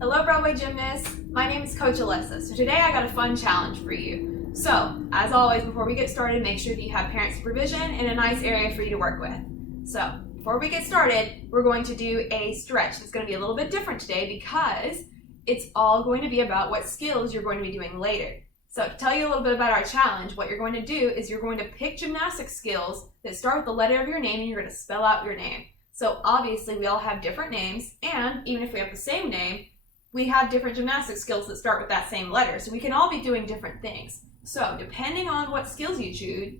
Hello Broadway gymnasts, my name is Coach Alyssa. So today I got a fun challenge for you. So, as always, before we get started, make sure that you have parent supervision and a nice area for you to work with. So, before we get started, we're going to do a stretch. It's going to be a little bit different today because it's all going to be about what skills you're going to be doing later. So, to tell you a little bit about our challenge, what you're going to do is you're going to pick gymnastics skills that start with the letter of your name and you're going to spell out your name. So, obviously, we all have different names, and even if we have the same name, we have different gymnastic skills that start with that same letter. So we can all be doing different things. So depending on what skills you choose,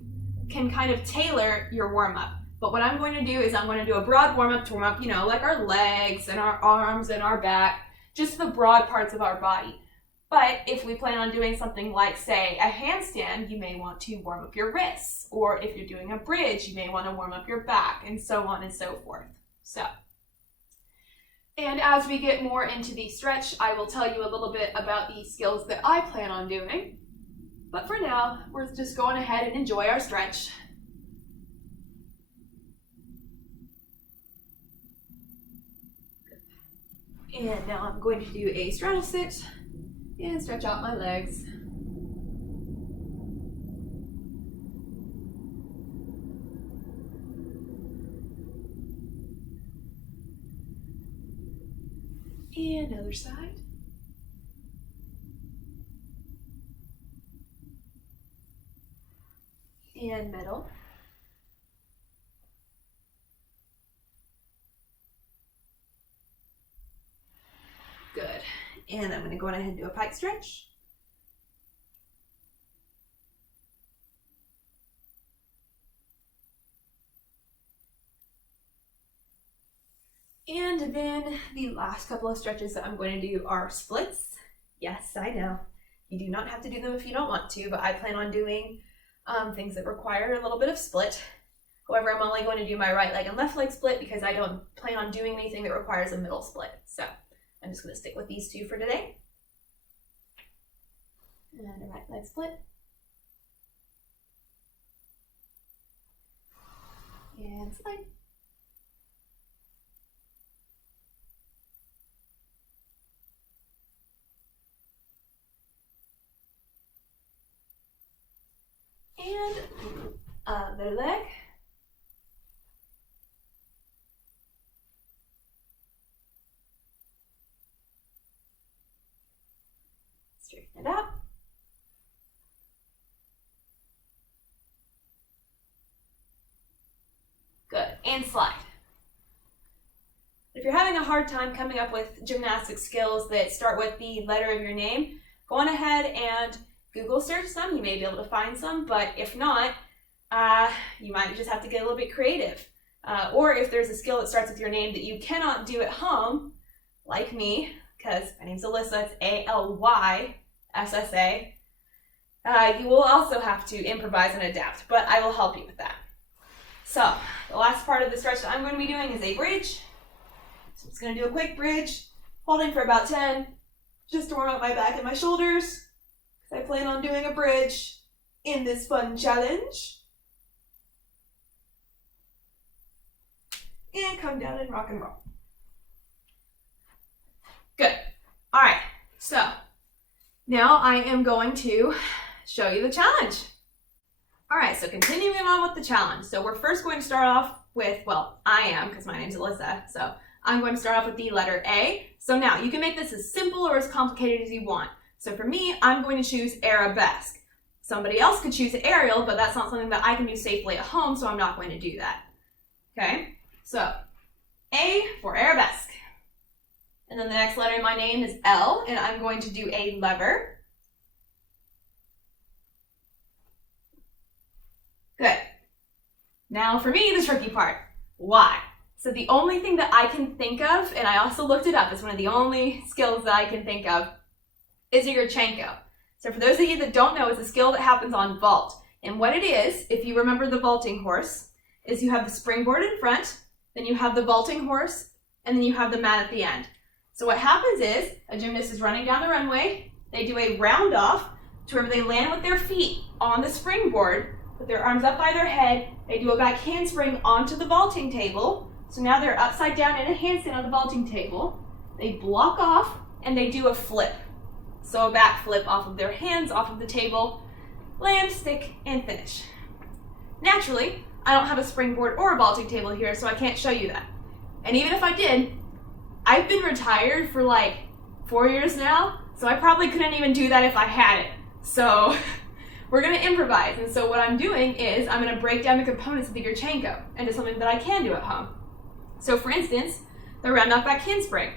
can kind of tailor your warm-up. But what I'm going to do is I'm going to do a broad warm-up to warm up, like our legs and our arms and our back, just the broad parts of our body. But if we plan on doing something like, say, a handstand, you may want to warm up your wrists. Or if you're doing a bridge, you may want to warm up your back, and so on and so forth. And as we get more into the stretch, I will tell you a little bit about the skills that I plan on doing. But for now, we're just going ahead and enjoy our stretch. And now I'm going to do a straddle sit and stretch out my legs. And other side. And middle. Good. And I'm going to go ahead and do a pike stretch. And then the last couple of stretches that I'm going to do are splits. Yes, I know. You do not have to do them if you don't want to, but I plan on doing things that require a little bit of split. However, I'm only going to do my right leg and left leg split because I don't plan on doing anything that requires a middle split. So I'm just going to stick with these two for today. And a right leg split. And slide. And other leg. Straighten it out. Good, and slide. If you're having a hard time coming up with gymnastic skills that start with the letter of your name, go on ahead and Google search some. You may be able to find some, but if not, you might just have to get a little bit creative. Or if there's a skill that starts with your name that you cannot do at home, like me, because my name's Alyssa, it's A-L-Y-S-S-A, you will also have to improvise and adapt, but I will help you with that. So, the last part of the stretch that I'm going to be doing is a bridge. So I'm just going to do a quick bridge, holding for about 10, just to warm up my back and my shoulders. I plan on doing a bridge in this fun challenge. And come down and rock and roll. Good. All right, so now I am going to show you the challenge. All right, so continuing on with the challenge. So we're first going to start off with, well, I am, because my name's Alyssa, so I'm going to start off with the letter A. So now you can make this as simple or as complicated as you want. So for me, I'm going to choose arabesque. Somebody else could choose aerial, but that's not something that I can do safely at home, so I'm not going to do that. Okay, so A for arabesque. And then the next letter in my name is L, and I'm going to do a lever. Good. Now for me, the tricky part. Why? So the only thing that I can think of, and I also looked it up, it's one of the only skills that I can think of, is a Yurchenko. So for those of you that don't know, it's a skill that happens on vault. And what it is, if you remember the vaulting horse, is you have the springboard in front, then you have the vaulting horse, and then you have the mat at the end. So what happens is, a gymnast is running down the runway, they do a round off to where they land with their feet on the springboard, with their arms up by their head, they do a back handspring onto the vaulting table. So now they're upside down in a handstand on the vaulting table. They block off and they do a flip. So a back flip off of their hands, off of the table, land, stick, and finish. Naturally, I don't have a springboard or a vaulting table here, so I can't show you that. And even if I did, I've been retired for like 4 years now, so I probably couldn't even do that if I had it. So we're gonna improvise, and so what I'm doing is I'm gonna break down the components of the Yurchenko into something that I can do at home. So for instance, the round knock back handspring.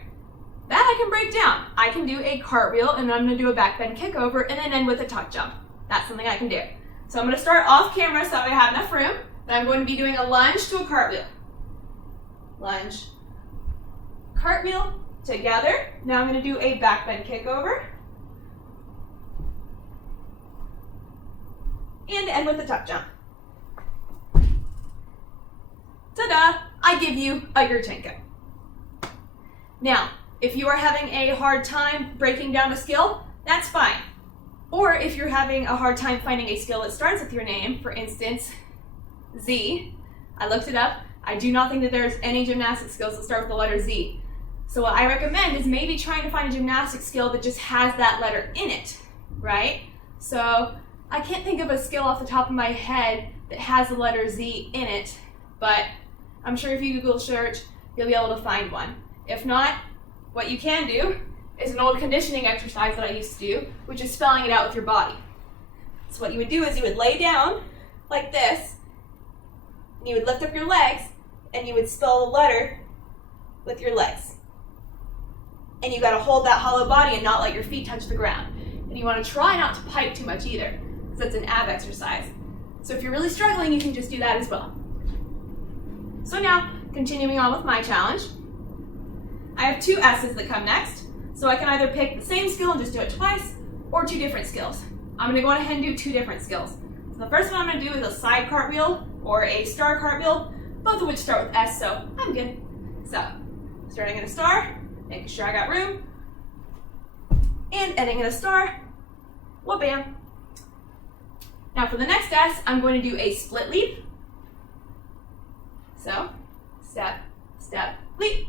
That I can break down. I can do a cartwheel, and I'm gonna do a back bend kickover, and then end with a tuck jump. That's something I can do. So I'm gonna start off camera so that I have enough room, and I'm going to be doing a lunge to a cartwheel. Lunge, cartwheel, together. Now I'm gonna do a back bend kickover, and end with a tuck jump. Ta-da! I give you a Yurchenko. Now, if you are having a hard time breaking down a skill, that's fine. Or if you're having a hard time finding a skill that starts with your name, for instance, Z, I looked it up. I do not think that there's any gymnastics skills that start with the letter Z. So what I recommend is maybe trying to find a gymnastics skill that just has that letter in it, right? So I can't think of a skill off the top of my head that has the letter Z in it, but I'm sure if you Google search, you'll be able to find one. If not, what you can do is an old conditioning exercise that I used to do, which is spelling it out with your body. So what you would do is you would lay down like this, and you would lift up your legs, and you would spell the letter with your legs. And you gotta hold that hollow body and not let your feet touch the ground. And you wanna try not to pipe too much either, because it's an ab exercise. So if you're really struggling, you can just do that as well. So now, continuing on with my challenge, I have 2 S's that come next, so I can either pick the same skill and just do it twice, or 2 different skills. I'm gonna go ahead and do 2 different skills. So the first one I'm gonna do is a side cartwheel, or a star cartwheel, both of which start with S, so I'm good. So, starting in a star, making sure I got room, and ending in a star, wha-bam. Now for the next S, I'm going to do a split leap. So, step, step, leap.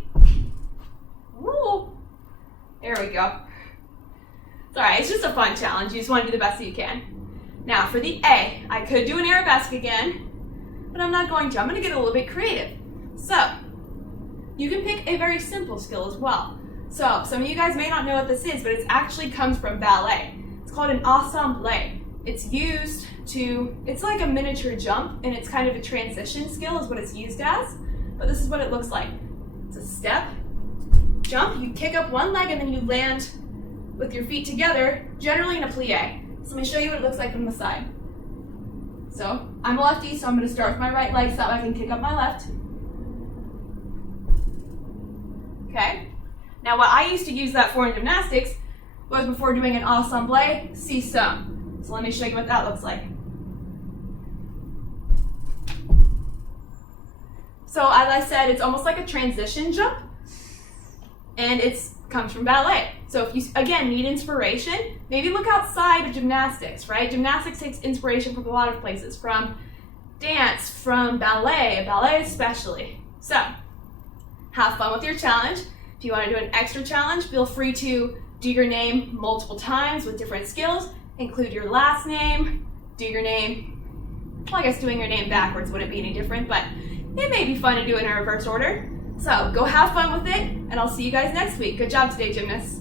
Woo! There we go. It's alright, it's just a fun challenge. You just want to do the best that you can. Now for the A, I could do an arabesque again, but I'm not going to. I'm going to get a little bit creative. So, you can pick a very simple skill as well. So, some of you guys may not know what this is, but it actually comes from ballet. It's called an ensemble. It's used to, it's like a miniature jump, and it's kind of a transition skill is what it's used as. But this is what it looks like. It's a step, jump, you kick up one leg, and then you land with your feet together, generally in a plie. So let me show you what it looks like from the side. So I'm a lefty, so I'm going to start with my right leg so that I can kick up my left. Okay. Now what I used to use that for in gymnastics was before doing an ensemble, see-some. So let me show you what that looks like. So as I said, it's almost like a transition jump, and it comes from ballet. So if you, again, need inspiration, maybe look outside of gymnastics, right? Gymnastics takes inspiration from a lot of places, from dance, from ballet especially. So have fun with your challenge. If you want to do an extra challenge, feel free to do your name multiple times with different skills. Include your last name, do your name, well, I guess doing your name backwards wouldn't be any different, but it may be fun to do it in a reverse order. So go have fun with it, and I'll see you guys next week. Good job today, gymnasts.